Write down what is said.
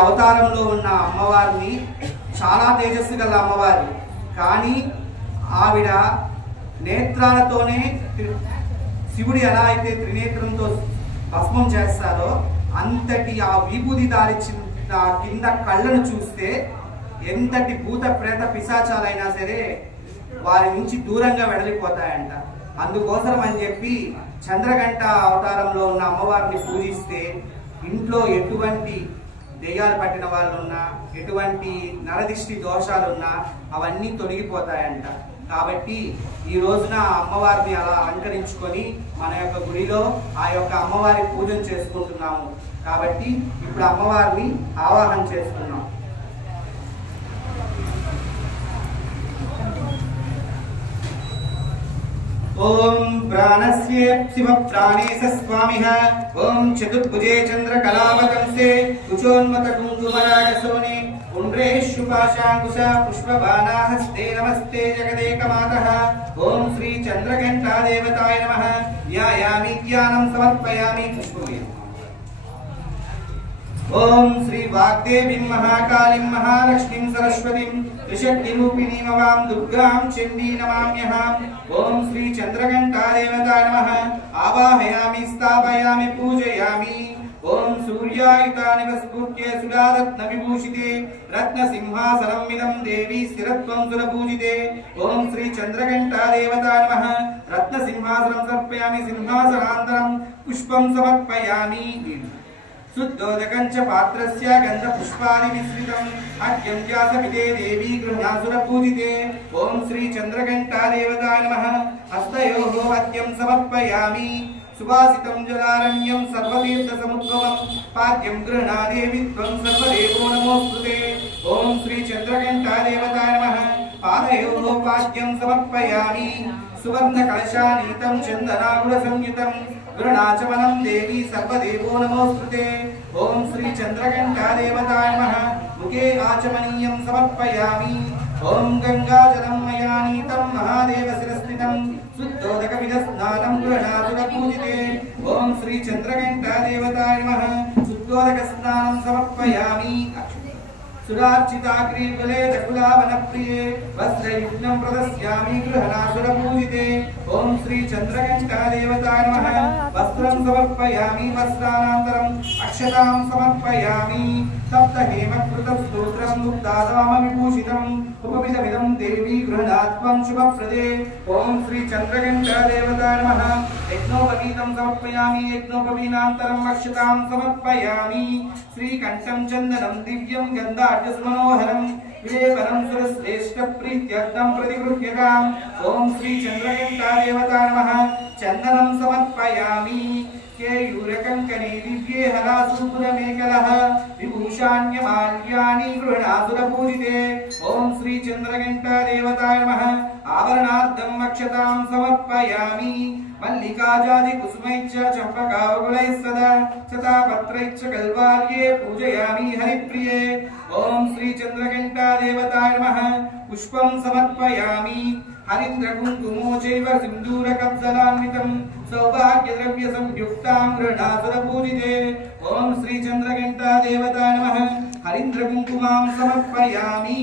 అవతారంలో ఉన్న అమ్మవారిని చాలా తేజస్సు గల అమ్మవారి, కానీ ఆవిడ నేత్రాలతోనే శివుడు ఎలా అయితే త్రినేత్రంతో భస్మం చేస్తారో అంతటి ఆ విభూది దాల్చిన కింద కళ్ళను చూస్తే ఎంతటి భూత ప్రేత పిశాచాలైనా సరే వారి నుంచి దూరంగా వెడలిపోతాయంట. అందుకోసం అని చెప్పి చంద్రఘంట అవతారంలో ఉన్న అమ్మవారిని పూజిస్తే ఇంట్లో ఎటువంటి దెయ్యాలు పట్టిన వాళ్ళు ఉన్నా, ఎటువంటి నరదిష్టి దోషాలున్నా అవన్నీ తొలగిపోతాయంట. కాబట్టి ఈ రోజున అమ్మవారిని అలా అలంకరించుకొని మన యొక్క గుడిలో ఆ యొక్క అమ్మవారి పూజను చేసుకుంటున్నాము. కాబట్టి ఇప్పుడు అమ్మవారిని ఆవాహన చేసుకున్నాం. ఓం ప్రాణస్య శివ ప్రాణేశ స్వామిః. ఓం చతుర్భుజే చంద్రకళావతంసే కుచోన్మత కుంకుమరాగశోనే పుండ్రేషు పాశాంకుశ పుష్పబాణాహస్తే నమస్తే జగదేకమాతః. ఓం శ్రీ చంద్రఘంటా దేవతాయ నమః. ధ్యాయామి జ్ఞానం సమర్పయామి పుష్పమే. ఓం శ్రీ వాగ్దేవీం మహాకాళీం మహాలక్ష్మీం సరస్వతీం త్రిశక్తిరూపిణీమవాం దుర్గాం చండీ నమామ్యహం. ఓం శ్రీ చంద్రఘంటా దేవతాయ నమః. ఆవాహయామి స్థాపయామి పూజయామి. ఓం సూర్యాయుతాని వస్ఫూర్త్యే సురారత్న విభూషితే రత్నసింహాసనమిదం దేవీ స్థిరత్వం సురపూజితే. ఓం శ్రీ చంద్రఘంటా దేవతాయ నమః. రత్నసింహాసనం సమర్పయామి. సింహాసనాంతరం పుష్పం సమర్పయామి. శుద్ధోదకంచ పాత్రస్య గంధ పుష్పాని మిశ్రితం అర్ఘ్యం వ్యాసపితే దేవీ గృహాసుర పూజితే. ఓం శ్రీ చంద్రఘంటా దేవతాయ నమః. హస్తయోః అర్ఘ్యం సమర్పయామి. సువాసితం జలారణ్యం సర్వతీర్థ సముద్భవం పాద్యం గృహణాదేవి త్వం సర్వదేవో నమోస్తుతే. ఓం శ్రీ చంద్రఘంటా దేవతాయ నమః. పాదయోః పాద్యం సమర్పయామి. సువర్ణ కలశానీతం చందనాగుణ సంయుతం గృహణాచమనం దేవీ సర్వదేవో నమోస్తుతే. ఓం శ్రీ చంద్రఘంటా దేవతాయ నమః. ముఖే ఆచమనీయం సమర్పయామి. ఓం గంగాజలం మయా నీతం మహాదేవ శిరస్థితం శుద్ధోదక విధ స్నానం గృహణాసుర పూజితే. ఓం శ్రీ చంద్రఘంటా దేవతాయ నమః. శుద్ధోదక స్నానం సమర్పయామి. సురార్చితాగ్రీవలే రకులావనప్రియే వస్త్రయుగ్నం ప్రదస్యామి గృహణాసుర పూజితే. ఓం శ్రీ చంద్రఘంటా దేవతాయ నమః. వస్త్రం సమర్పయామి. వస్త్రానంతరం అక్షతాం సమర్పయామి. సప్త హేమకృతం స్తోత్రం ముక్తాదామ విభూషితం ఉపవిధమిదం దేవీ గృహణాత్వం శుభప్రదే. ఓం శ్రీ చంద్రఘంటా దేవతాయ నమః. యజ్ఞోపవీతం సమర్పయామి. యజ్ఞోపవీనాంతరం అక్షతాం సమర్పయామి. శ్రీకంఠం చందనం దివ్యం గంధాఢ్యసుమనోహరం విలేపనం సురశ్రేష్ఠ ప్రీత్యర్థం ప్రతిగృహ్యతాం. ఓం శ్రీ చంద్రఘంటా దేవతాయ నమః. చందనం సమర్పయామి. కేయూరకంకణే దివ్యే హలాసూపురమేకలః విభూషాణ్యమాల్యాని గృహణాసుర పూజితే. ఓం శ్రీ చంద్రఘంటా దేవతాయ నమః. ఆవరణార్థం అక్షతాం సమర్పయామి. మల్లికాజాది కుసుమైశ్చ చంపకావకులైః సదా శతాపత్రైశ్చ కల్వార్యే పూజయామి హరిప్రియే. ఓం శ్రీ చంద్రఘంటా దేవతాయ నమః. పుష్పం సమర్పయామి. హరీంద్ర కుంకుమో చైవ సింధూర కబ్జలాన్వితం సౌభాగ్య ద్రవ్య సంయుక్తాం గృహణాసుర పూజితే. ఓం శ్రీ చంద్రఘంటా దేవతాయ నమః. హరీంద్ర కుంకుమాం సమర్పయామి.